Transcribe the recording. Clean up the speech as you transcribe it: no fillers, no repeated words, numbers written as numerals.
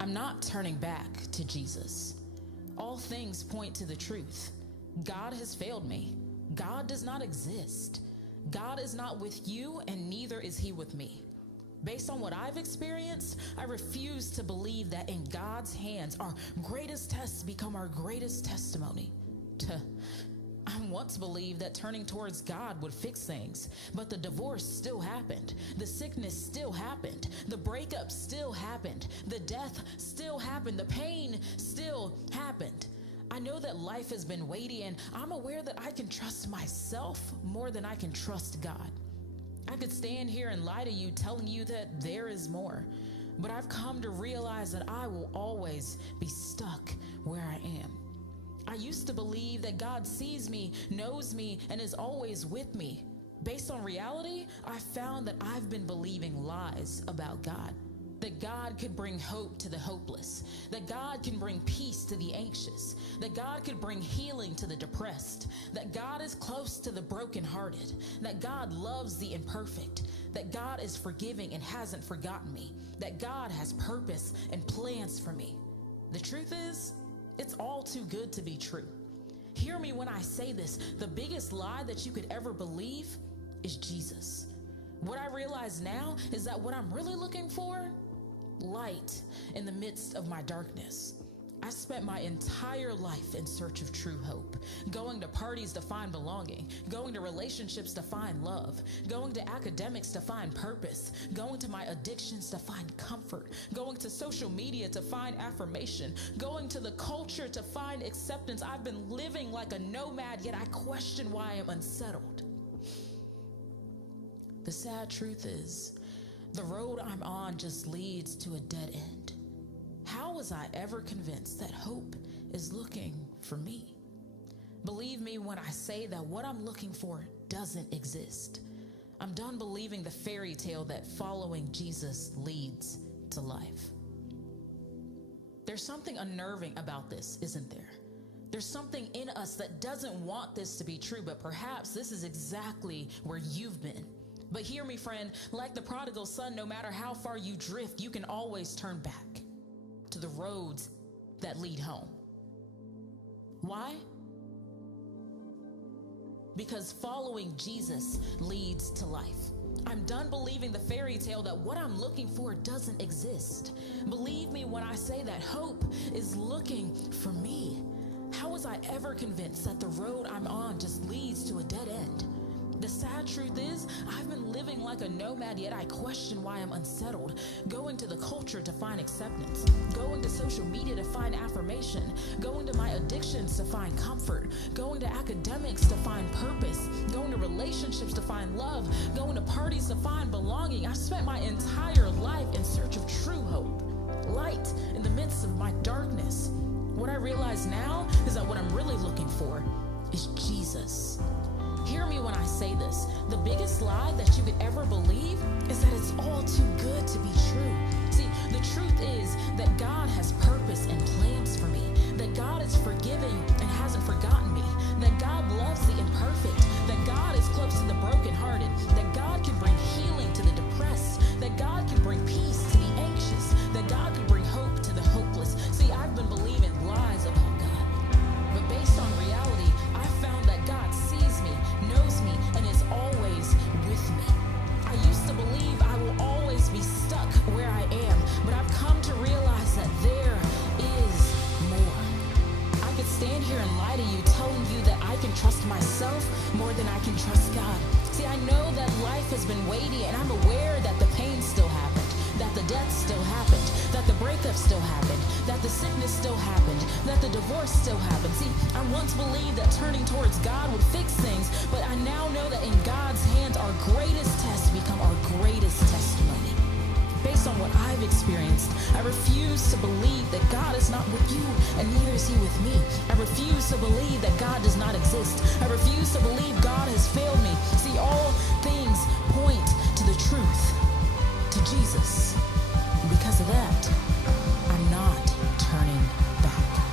I'm not turning back to Jesus. All things point to the truth. God has failed me. God does not exist. God is not with you, and neither is he with me. Based on what I've experienced, I refuse to believe that in God's hands, our greatest tests become our greatest testimony. I once believed that turning towards God would fix things, but the divorce still happened. The sickness still happened. The breakup still happened. The death still happened. The pain still happened. I know that life has been weighty, and I'm aware that I can trust myself more than I can trust God. I could stand here and lie to you, telling you that there is more, but I've come to realize that I will always be stuck where I am. I used to believe that God sees me, knows me, and is always with me. Based on reality, I found that I've been believing lies about God. That God could bring hope to the hopeless. That God can bring peace to the anxious. That God could bring healing to the depressed. That God is close to the brokenhearted. That God loves the imperfect. That God is forgiving and hasn't forgotten me. That God has purpose and plans for me. The truth is, it's all too good to be true. Hear me when I say this. The biggest lie that you could ever believe is Jesus. What I realize now is that what I'm really looking for, light in the midst of my darkness. I spent my entire life in search of true hope, going to parties to find belonging, going to relationships to find love, going to academics to find purpose, going to my addictions to find comfort, going to social media to find affirmation, going to the culture to find acceptance. I've been living like a nomad, yet I question why I'm unsettled. The sad truth is, the road I'm on just leads to a dead end. How was I ever convinced that hope is looking for me? Believe me when I say that what I'm looking for doesn't exist. I'm done believing the fairy tale that following Jesus leads to life. There's something unnerving about this, isn't there? There's something in us that doesn't want this to be true, but perhaps this is exactly where you've been. But hear me, friend, like the prodigal son, no matter how far you drift, you can always turn back to the roads that lead home. Why? Because following Jesus leads to life. I'm done believing the fairy tale that what I'm looking for doesn't exist. Believe me when I say that hope is looking for me. How was I ever convinced that the road I'm on just leads to a dead end? The sad truth is, I've been living like a nomad, yet I question why I'm unsettled. Going to the culture to find acceptance. Going to social media to find affirmation. Going to my addictions to find comfort. Going to academics to find purpose. Going to relationships to find love. Going to parties to find belonging. I've spent my entire life in search of true hope. Light in the midst of my darkness. What I realize now is that what I'm really looking for is Jesus. Hear me when I say this. The biggest lie that you could ever believe is that it's all too good to be true. See, the truth is that God has purpose and plans for me. That God is forgiving and hasn't forgotten me. That God loves the imperfect. That God is close to the brokenhearted. That God can bring healing to the depressed. That God can bring peace to the anxious. That God can bring hope to the hopeless. See, I've been believing lies about God. But based on reality, I found that God sees me, knows me, and is always with me. I used to believe I will always be stuck where I am, but I've come to realize that there is more. I could stand here and lie to you, telling you that I can trust myself more than I can trust God. See, I know that life has been weighty, and I'm aware that the pain still happened, that the death still happened, that the breakup still happened, that the sickness still happened, that the divorce still happened. See, I once believed that turning towards God would fix things, but I now know that in God's hands, our greatest tests become our greatest testimony. Based on what I've experienced, I refuse to believe that God is not with you, and neither is he with me. I refuse to believe that God does not exist. I refuse to believe God has failed me. See, all things point to the truth, to Jesus. And because of that, I'm not turning back.